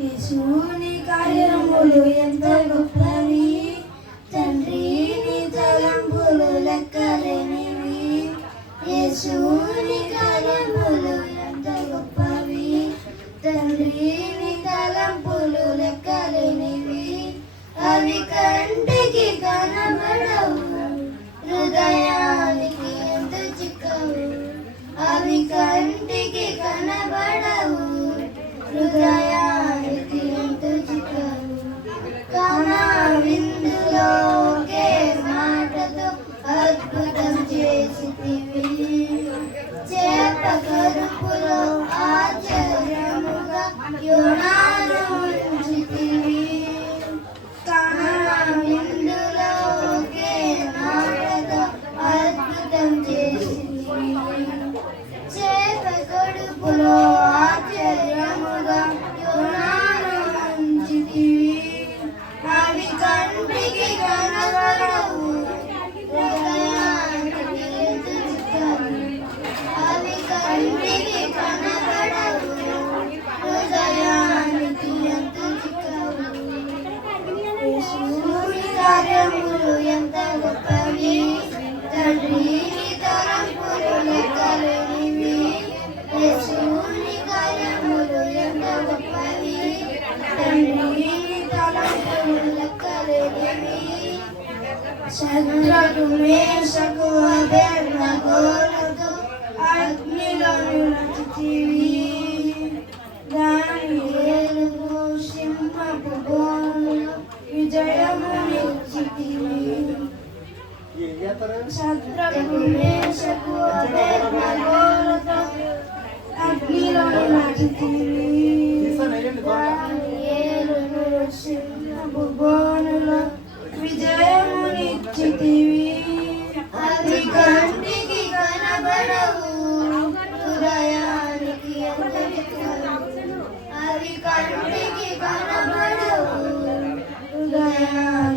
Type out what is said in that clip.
యేసుని కార్యములు ఎంత గొప్పవి? తండ్రి నీ తలంపులు లెక్కలేనివి. యేసుని కార్యములు ఎంత గొప్పవి? తండ్రి నీ తలంపులు లెక్కలేనివి. అవి కంటికి కనబడవు. హృదయానికి ఎంత చిక్కవు. అవి కంటికి చేసితివి చేప కరుపులో ఆశ్చర్యముగా యోనాను ఉంచితివి కాన విందులోకే మాటతో అద్భుతం చేసితివి చేప కడుపులో ఉంచితివి అవి కంటికి కనబడవు యేసుని కార్యములు ఎంత గొప్పవి? తండ్రి నీ లెక్కలేనివి యేసుని కార్యములు ఎంత గొప్పవి? తండ్రి లెక్కలేనివి మేషకు విజయము నిచ్చితివి అవి కంటికి కనబడవు హృదయానికి అందరికీ అవి కంటికి కనబడవు Yeah.